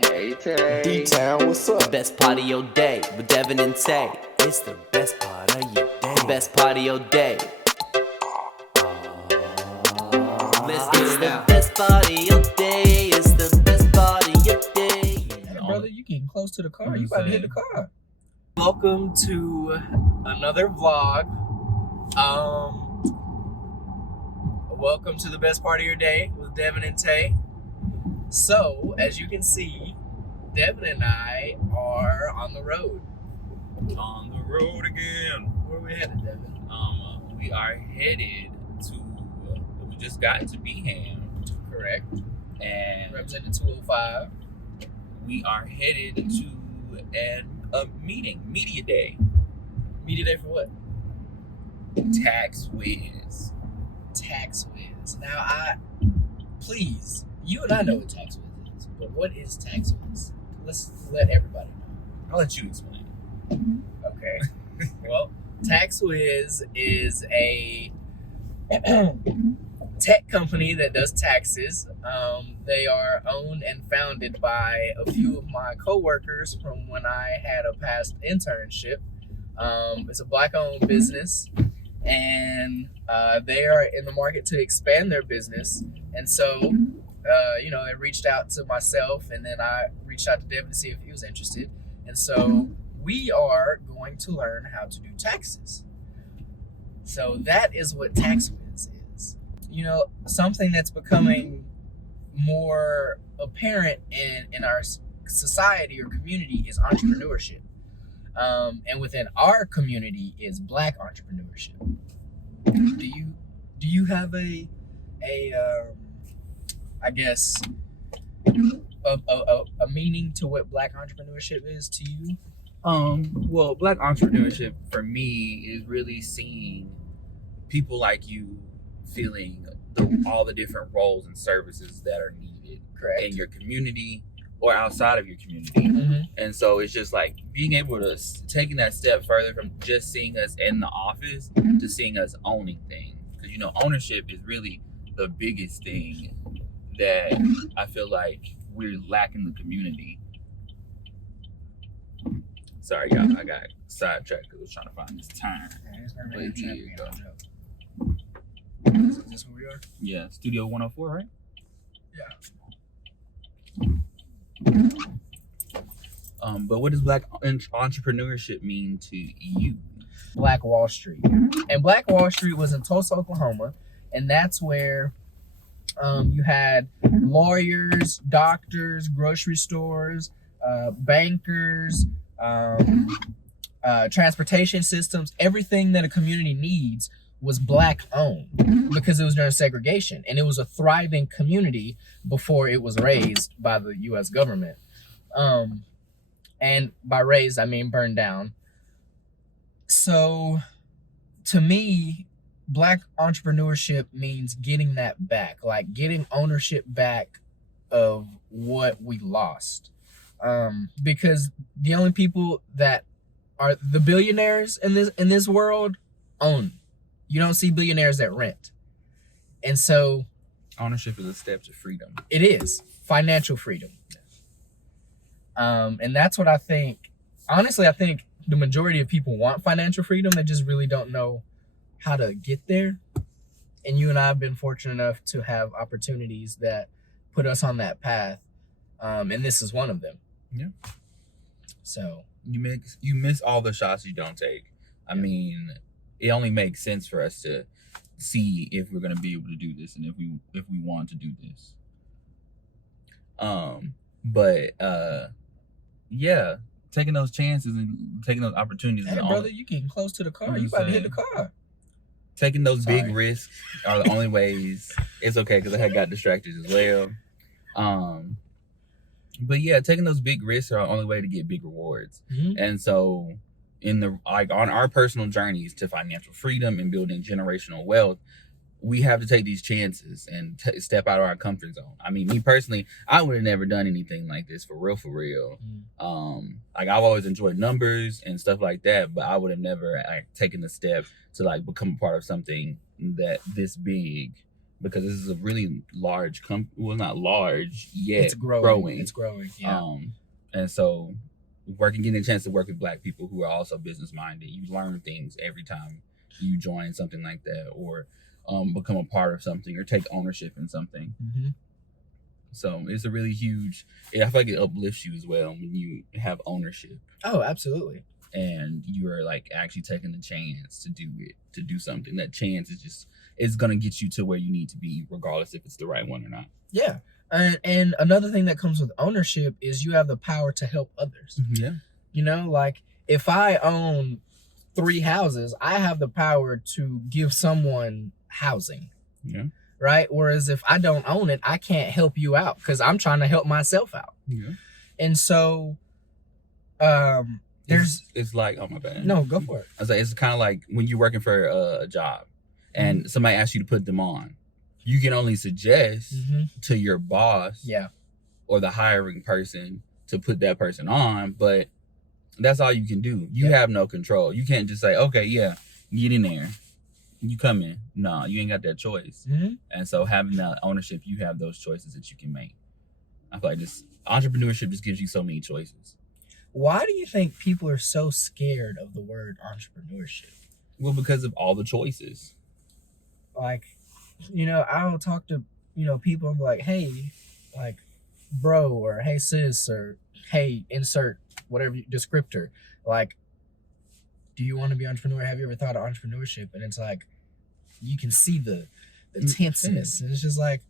Hey, Taye. D-Town, what's up? Best part of your day with Devin and Taye. It's the best part of your day. Best part of your day. Let's get it now. Best part of your day. It's the best part of your day. Hey, brother, you getting close to the car. You about to hit the car. Welcome to another vlog. Welcome to the best part of your day with Devin and Taye. So, as you can see, Devin and I are on the road. On the road again. Where are we headed, Devin? We are headed to. We just got to Beham, Correct. and Representing 205. we are headed to a media day. Media day for what? TaxxWiz. TaxxWiz. Now, please, you and I know what TaxxWiz is, but what is TaxxWiz? Let's let everybody know. I'll let you explain. Okay. Well, TaxxWiz is a tech company that does taxes. They are owned and founded by a few of my coworkers from when I had a past internship. It's a Black-owned business, and they are in the market to expand their business. And so, they reached out to myself, and then I reached out to Devin to see if he was interested. And so we are going to learn how to do taxes. So that is what TaxxWiz is. Something that's becoming more apparent in our society or community is entrepreneurship. And within our community is Black entrepreneurship. Do you have a meaning to what Black entrepreneurship is to you? Well, Black entrepreneurship for me is really seeing people like you feeling all the different roles and services that are needed in your community or outside of your community. Mm-hmm. And so it's just like being able to taking that step further from just seeing us in the office to seeing us owning things. Because, ownership is really the biggest thing that I feel like we're lacking in the community. Sorry, y'all, I got sidetracked because I was trying to find this turn. But here you go. Is this where we are? Yeah, Studio 104, right? Yeah. But what does Black entrepreneurship mean to you? Black Wall Street. And Black Wall Street was in Tulsa, Oklahoma, and that's where you had lawyers, doctors, grocery stores, bankers, transportation systems. Everything that a community needs was Black owned because it was during segregation, and it was a thriving community before it was raised by the U.S. government. And by raised, I mean burned down. So to me, Black entrepreneurship means getting that back, like getting ownership back of what we lost. Because the only people that are the billionaires in this world own. You don't see billionaires that rent. And so Ownership is a step to freedom. it is financial freedom. And that's what I think. Honestly, I think the majority of people want financial freedom. They just really don't know how to get there. And you and I have been fortunate enough to have opportunities that put us on that path. And this is one of them. Yeah. So You miss all the shots you don't take. I mean, it only makes sense for us to see if we're gonna be able to do this and if we want to do this. Yeah, taking those chances and taking those opportunities. hey, brother, you getting close to the car. You about to hit the car. Taking those big Sorry. risks are the only ways. It's okay because I had got distracted as well. But yeah, taking those big risks are the only way to get big rewards. Mm-hmm. And so on our personal journeys to financial freedom and building generational wealth, we have to take these chances and step out of our comfort zone. I mean, me personally, I would have never done anything like this for real. I've always enjoyed numbers and stuff like that, but I would have never taken the step to become a part of something that this big because this is a really large well, not large yet. It's growing. It's growing. Yeah. And so getting a chance to work with Black people who are also business minded, you learn things every time you join something like that, or become a part of something, or take ownership in something. Mm-hmm. So it's a really huge. I feel like it uplifts you as well when you have ownership. Oh, absolutely. And you are like actually taking the chance to do something. That chance is gonna get you to where you need to be, regardless if it's the right one or not. Yeah. And another thing that comes with ownership is you have the power to help others. Yeah. You know, like if I own 3 houses, I have the power to give someone housing. Yeah. Right? Whereas if I don't own it, I can't help you out because I'm trying to help myself out. Yeah. And so it's like, oh my bad. No, go for it. I was like, it's kind of like when you're working for a job and somebody asks you to put them on. You can only suggest to your boss or the hiring person to put that person on, but that's all you can do. You have no control. You can't just say, okay, yeah, get in there. You come in. No, you ain't got that choice. And so having that ownership, you have those choices that you can make. I feel like this entrepreneurship just gives you so many choices. Why do you think people are so scared of the word entrepreneurship? Well, because of all the choices. Like, you know, I'll talk to, people and be like, hey, like, bro, or hey, sis, or hey, insert whatever descriptor. Like, do you want to be an entrepreneur? Have you ever thought of entrepreneurship? And it's like, you can see the tenseness. And it's just like.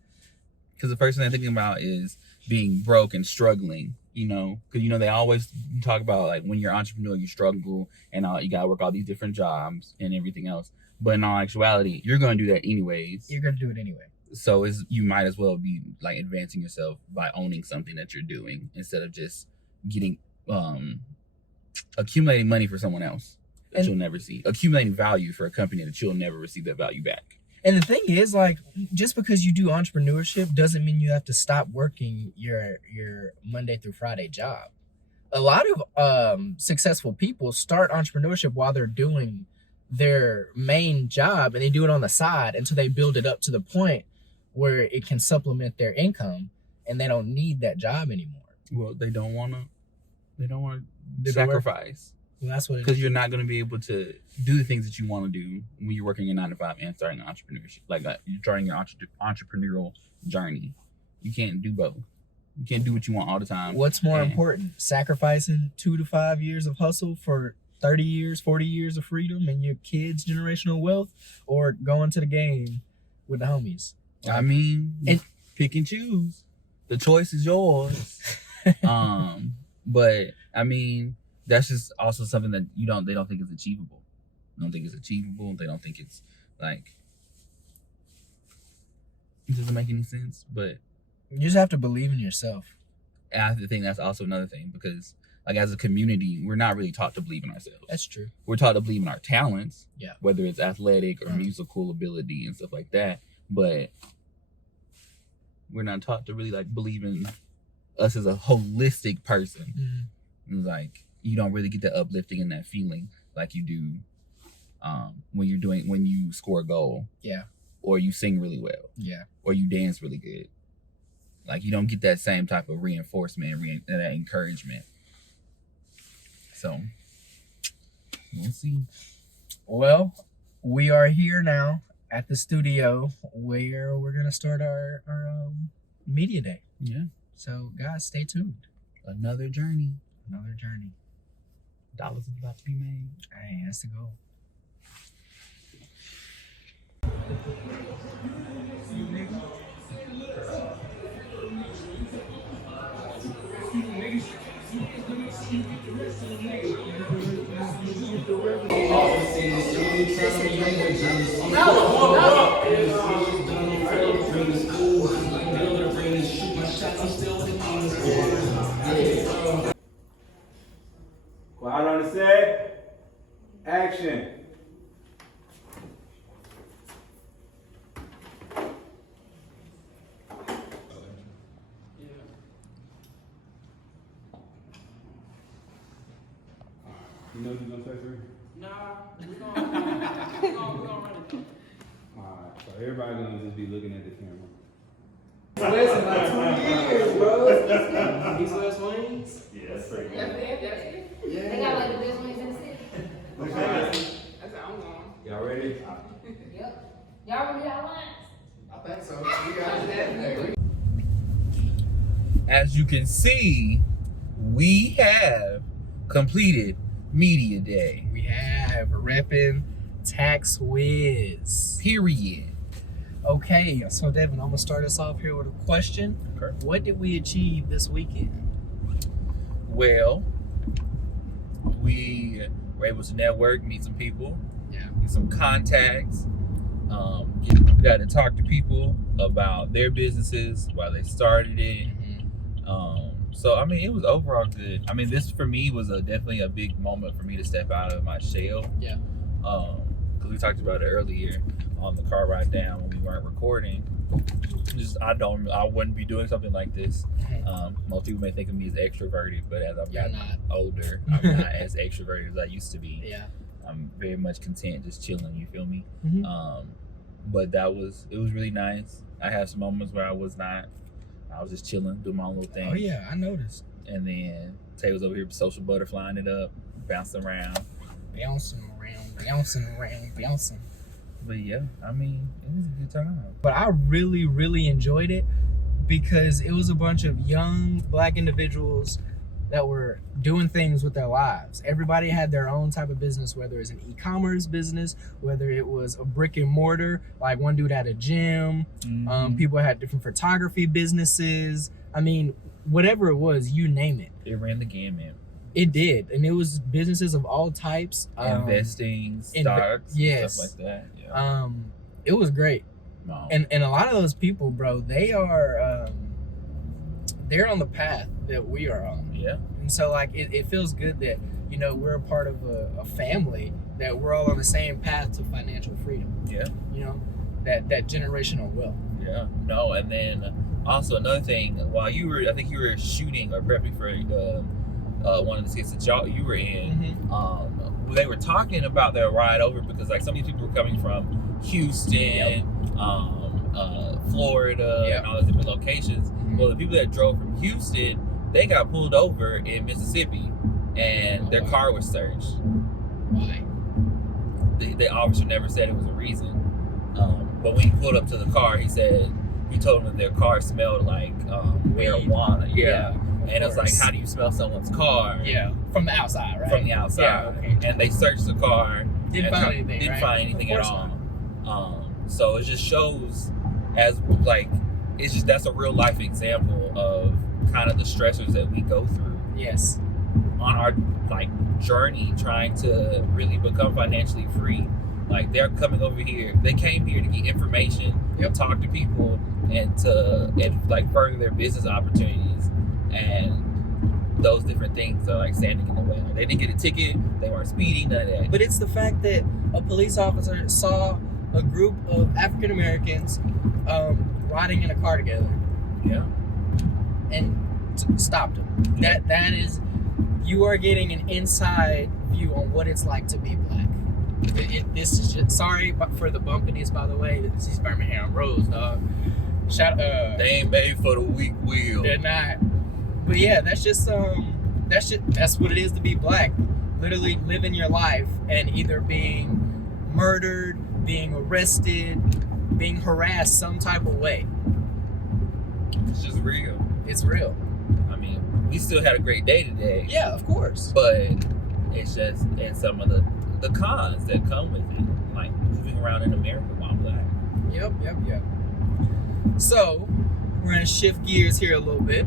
Because the first thing I'm thinking about is being broke and struggling, because, they always talk about like when you're an entrepreneur, you struggle and you got to work all these different jobs and everything else. But in all actuality, you're going to do that anyways. You're going to do it anyway. So you might as well be like advancing yourself by owning something that you're doing instead of just getting, accumulating money for someone else that you'll never see. Accumulating value for a company that you'll never receive that value back. And the thing is, like, just because you do entrepreneurship doesn't mean you have to stop working your Monday through Friday job. A lot of successful people start entrepreneurship while they're doing their main job, and they do it on the side until they build it up to the point where it can supplement their income, and they don't need that job anymore. Well, they don't want to sacrifice. Well, that's what it is. Because you're not going to be able to do the things that you want to do when you're working your 9 to 5 and starting an entrepreneurship. Like you're starting your entrepreneurial journey. You can't do both. You can't do what you want all the time. What's more important? Sacrificing 2 to 5 years of hustle for 30 years, 40 years of freedom and your kids' generational wealth, or going to the game with the homies? I mean, pick and choose. The choice is yours. But I mean, that's just also something that they don't think is achievable. They don't think it's achievable. They don't think it's like, it doesn't make any sense. But you just have to believe in yourself. And I think that's also another thing, because like as a community, we're not really taught to believe in ourselves. That's true. We're taught to believe in our talents, whether it's athletic or musical ability and stuff like that. But we're not taught to really like believe in us as a holistic person. It's like you don't really get that uplifting and that feeling like you do when you score a goal. Or you sing really well. Or you dance really good. Like you don't get that same type of reinforcement and that encouragement. So we'll see. Well, we are here now at the studio where we're gonna start our media day. So guys, stay tuned. Another journey. Dollars is about to be made. Hey, that's the goal. Quiet on the set. Action. You know what you're gonna say, sir? Nah, we're gonna run it though. Alright, so everybody gonna just be looking at the camera. West in like 2 years, bro. East West Wings. Yeah, that's pretty That's good. it, that's it. Yeah. They got like the best wings in the city. Alright, That's how I'm going. y'all ready? Yep. Y'all remember y'all lines? I think so. We got it. As you can see, we have completed Media Day. We have repping TaxxWiz. Period. Okay, so Devin, I'm gonna start us off here with a question. Okay. What did we achieve this weekend? Well, we were able to network, meet some people, get some contacts. We got to talk to people about their businesses, why they started it. So I mean, it was overall good. I mean, this for me was definitely a big moment for me to step out of my shell. Yeah. Because we talked about it earlier on the car ride down when we weren't recording. I wouldn't be doing something like this. Most people may think of me as extroverted, but as I've gotten older, I'm not as extroverted as I used to be. Yeah. I'm very much content just chilling, you feel me? Mhm. But it was really nice. I had some moments where I was not. I was just chilling, doing my own little thing. Oh yeah, I noticed. And then Tay was over here social butterflying it up, bouncing around. Bouncing around. But yeah, I mean, it was a good time. But I really, really enjoyed it because it was a bunch of young Black individuals that were doing things with their lives. Everybody had their own type of business, whether it's an e-commerce business, whether it was a brick and mortar, like one dude had a gym, people had different photography businesses. I mean, whatever it was, you name it. It ran the gamut. It did, and it was businesses of all types. Investing, stocks, yes. stuff like that. Yeah. It was great. No. And a lot of those people, bro, they are they're on the path that we are on. Yeah. And so like it feels good that, you know, we're a part of a family, that we're all on the same path to financial freedom. Yeah. You know, that generational wealth. Yeah. No, and then also another thing, while I think you were shooting or prepping for one of the skits that you were in, they were talking about their ride over because like some of these people were coming from Houston, Florida, and all those different locations. Well, the people that drove from Houston, they got pulled over in Mississippi, and their car was searched. Why? The officer never said it was a reason, but when he pulled up to the car, he told them that their car smelled like marijuana. Yeah. And it was like, how do you smell someone's car? Yeah, from the outside, right? From the outside. Yeah, okay. And they searched the car. Didn't find anything. Didn't right? find anything at all. So it just shows that's a real life example of kind of the stressors that we go through. Yes. On our journey trying to really become financially free. Like they're coming over here. They came here to get information, talk to people, and further their business opportunities. And those different things are like standing in the way. Like, they didn't get a ticket. They weren't speeding. None of that. But it's the fact that a police officer saw a group of African Americans riding in a car together. Yeah. And stopped them. That is, you are getting an inside view on what it's like to be Black. This is just, sorry for the bumpiness, by the way. This is Birmingham roads, dog. They ain't made for the weak wheel. They're not. But yeah, that's what it is to be Black. Literally living your life and either being murdered, being arrested, being harassed some type of way. It's just real. It's real. I mean, we still had a great day today. Yeah, of course. But it's just, and some of the cons that come with it, like moving around in America while Black. Yep. So, we're going to shift gears here a little bit.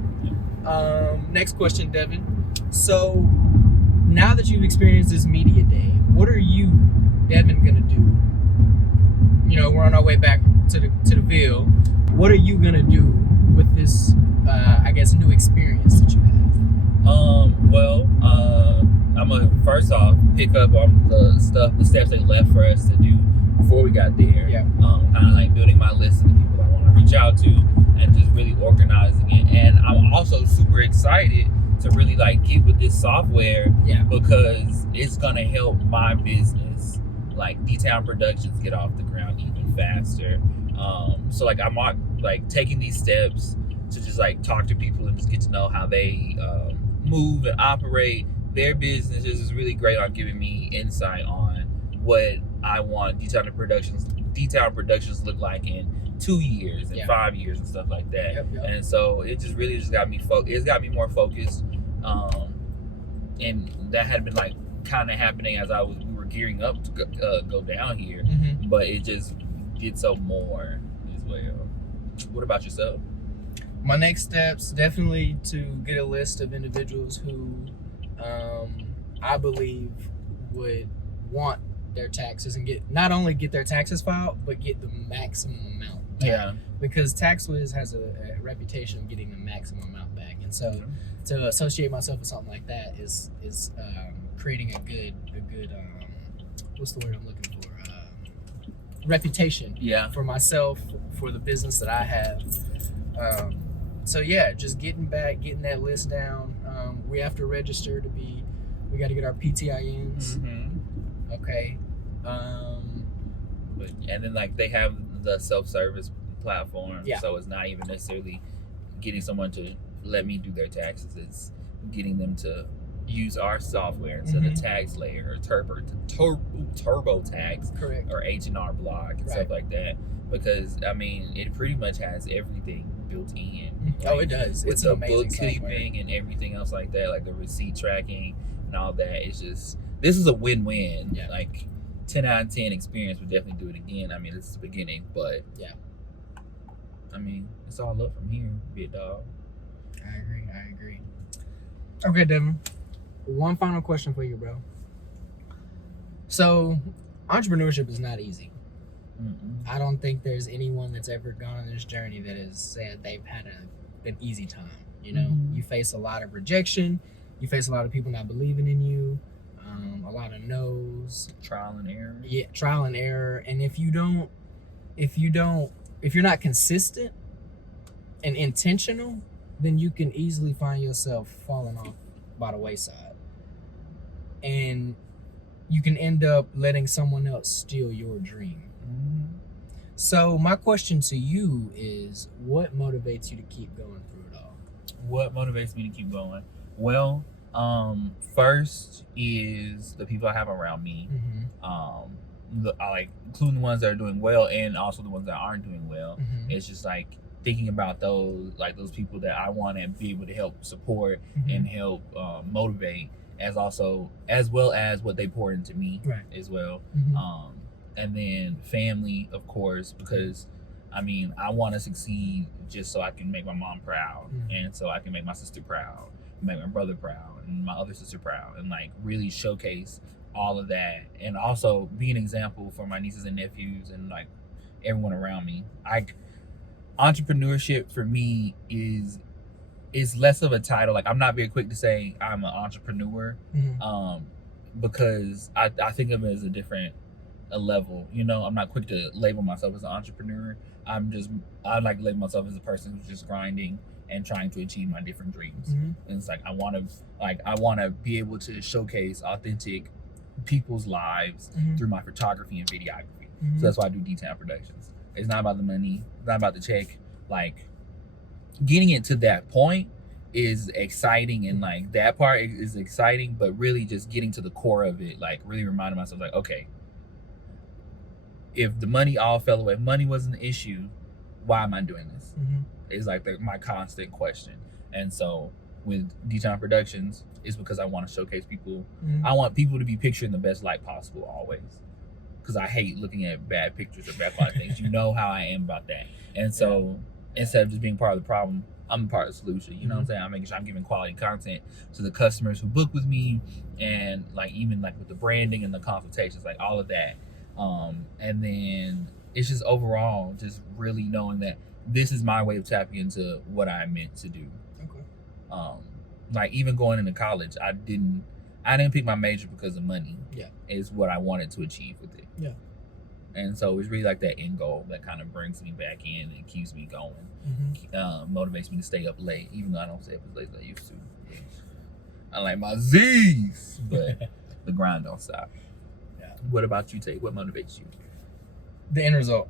Next question, Devin. So, now that you've experienced this media day, what are you, Devin, going to do? You know, we're on our way back to the Ville. What are you going to do with this, new experience that you have? I'm going to first off pick up on the steps they left for us to do before we got there. Yeah. Kind of like building my list of the people I want to reach out to and just really organizing it. And I'm also super excited to really get with this software because it's going to help my business like D-Town Productions get off the ground even faster. So like I'm like taking these steps to just like talk to people and just get to know how they move and operate their businesses is really great on giving me insight on what I want D-Town Productions look like in 2 years and 5 years and stuff like that. Yep. And so it just really just got me it's got me more focused. And that had been like kind of happening as we were gearing up to go down here, but it just did so more as well. What about yourself? My next steps definitely to get a list of individuals who I believe would want their taxes and not only get their taxes filed, but get the maximum amount back. Yeah. Because TaxxWiz has a reputation of getting the maximum amount back, and so to associate myself with something like that is creating a good what's the word I'm looking for? Reputation. Yeah. For myself, for the business that I have. So yeah, just getting that list down. We have to register we got to get our PTINs. Okay. And then like they have the self-service platform, Yeah. so it's not even necessarily getting someone to let me do their taxes. It's getting them to use our software instead of Tax Layer or TurboTax, Correct. or H&R Block and stuff like that. Because I mean, it pretty much has everything built in. Oh, it does. With It's the an amazing bookkeeping and everything else like that, like the receipt tracking and all that. It's just, this is a win-win. Yeah. Like 10 out of 10 experience, would definitely do it again. I mean, this is the beginning, but Yeah. I mean, it's all up from here, big dog. I agree. Okay, Devin. One final question for you, bro. So, entrepreneurship is not easy. I don't think there's anyone that's ever gone on this journey that has said they've had an easy time. You know, you face a lot of rejection. You face a lot of people not believing in you. A lot of no's. Trial and error. Yeah, trial and error. And if you're not consistent and intentional, then you can easily find yourself falling off by the wayside. And you can end up letting someone else steal your dream. So my question to you is, what motivates you to keep going through it all? What motivates me to keep going? Well, first is the people I have around me. I like, including the ones that are doing well and also the ones that aren't doing well. It's just like thinking about those people that I want to be able to help support and help motivate, as well as what they pour into me as well. And then family, of course, because I mean, I want to succeed just so I can make my mom proud, and so I can make my sister proud, make my brother proud, and my other sister proud, and like really showcase all of that, and also be an example for my nieces and nephews and like everyone around me. Entrepreneurship for me is less of a title. Like, I'm not very quick to say I'm an entrepreneur, because I think of it as a level. You know, I'm not quick to label myself as an entrepreneur. I like to label myself as a person who's just grinding and trying to achieve my different dreams. And it's like I want to be able to showcase authentic people's lives through my photography and videography. So that's why I do D-Town Productions. It's not about the money. It's not about the check. Like, getting it to that point is exciting, and like that part is exciting, but really just getting to the core of it, like really reminding myself, like, okay, if the money all fell away, if money wasn't an issue, why am I doing this? It's like my constant question. And so with D-Town Productions, it's because I want to showcase people. I want people to be pictured in the best light possible always, because I hate looking at bad pictures or bad quality things. You know how I am about that. And so instead of just being part of the problem, I'm a part of the solution. You know what I'm saying? I'm making sure I'm giving quality content to the customers who book with me, and like even like with the branding and the consultations, like all of that. And then it's just overall just really knowing that this is my way of tapping into what I meant to do. Like even going into college, I didn't pick my major because of money. Is what I wanted to achieve with it. And so it's really like that end goal that kind of brings me back in and keeps me going. Motivates me to stay up late, even though I don't stay up as late as I used to. I like my Z's, but the grind don't stop. What about you, Tay? What motivates you? The end result.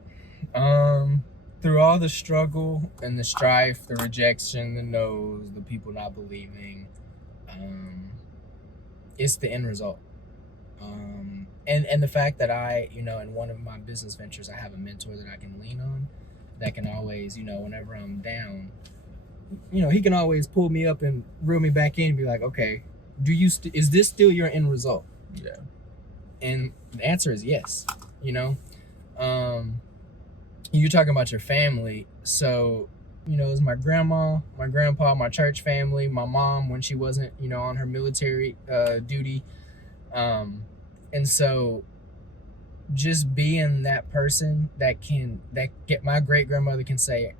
Through all the struggle and the strife, the rejection, the no's, the people not believing, it's the end result. And the fact that I, in one of my business ventures, I have a mentor that I can lean on, that can always, whenever I'm down, he can always pull me up and reel me back in and be like, okay, is this still your end result? Yeah. And the answer is yes. You're talking about your family. So, it's my grandma, my grandpa, my church family, my mom when she wasn't, on her military duty. And so just being that person my great grandmother can say,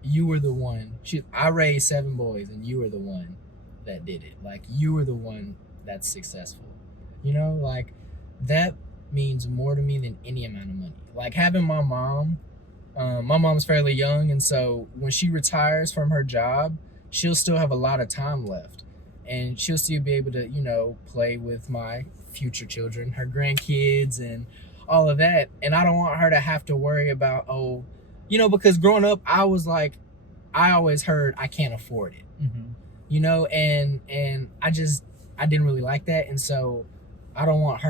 you were the one. I raised 7 boys and you were the one that did it. Like, you were the one that's successful. Like, that means more to me than any amount of money. Like, having my mom's fairly young, and so when she retires from her job, she'll still have a lot of time left, and she'll still be able to play with my future children, her grandkids, and all of that. And I don't want her to have to worry about, because growing up, I was like, I always heard I can't afford it. And I didn't really like that, and so I don't want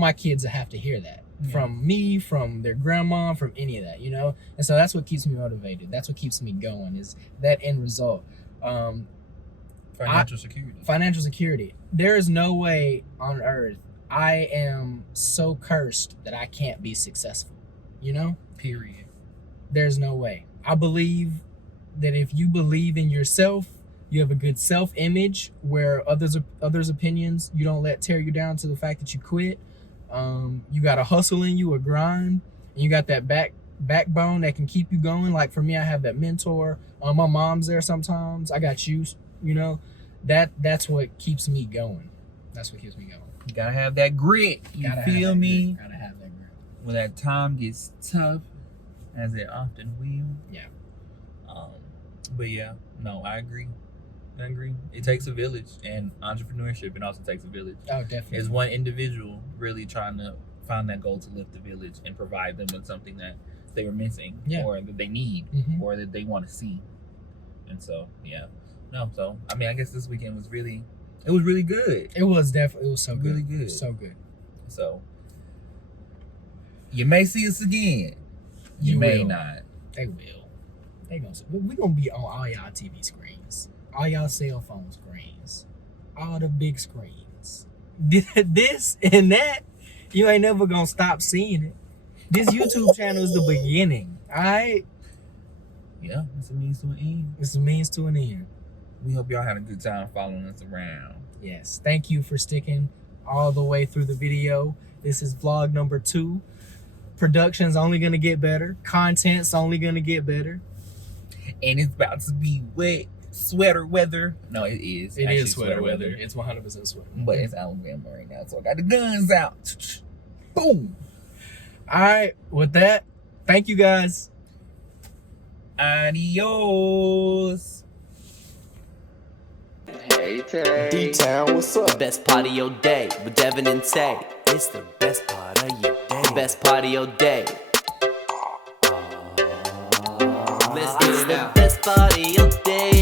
my kids to have to hear that from me, from their grandma, from any of that, And so that's what keeps me motivated. That's what keeps me going, is that end result. Financial security. There is no way on earth I am so cursed that I can't be successful, Period. There's no way. I believe that if you believe in yourself, you have a good self-image where others' opinions, you don't let tear you down to the fact that you quit. You got a hustle in you, a grind, and you got that backbone that can keep you going. Like, for me, I have that mentor. My mom's there sometimes. I got you, that's what keeps me going. That's what keeps me going. You gotta have that grit. You feel me? Gotta have that grit. When that time gets tough, as it often will. Yeah. But yeah, no, I agree. It takes a village, and entrepreneurship, it also takes a village. Oh, definitely. It's one individual really trying to find that goal to lift the village and provide them with something that they were missing, or that they need, or that they want to see. And so, yeah. No, so, I mean, I guess this weekend was really good. It was so good. Really good. So good. So, you may see us again. You may not. They will. We're going to be on all y'all TV screens. All y'all cell phone screens. All the big screens. This and that, you ain't never going to stop seeing it. This YouTube channel is the beginning. All right? Yeah, it's a means to an end. It's a means to an end. We hope y'all had a good time following us around. Yes. Thank you for sticking all the way through the video. This is vlog number 2. Production's only going to get better. Content's only going to get better. And it's about to be wet sweater weather. No, it is. It actually is sweater weather. It's 100% sweater. But it's Alabama right now, so I got the guns out. Boom. All right. With that, thank you guys. Adios. Hey, Tay. D-Town, what's up? Best part of your day with Devin and Taye. It's the best part of your day. The best part of your day. Let's get it out. The best part of your day.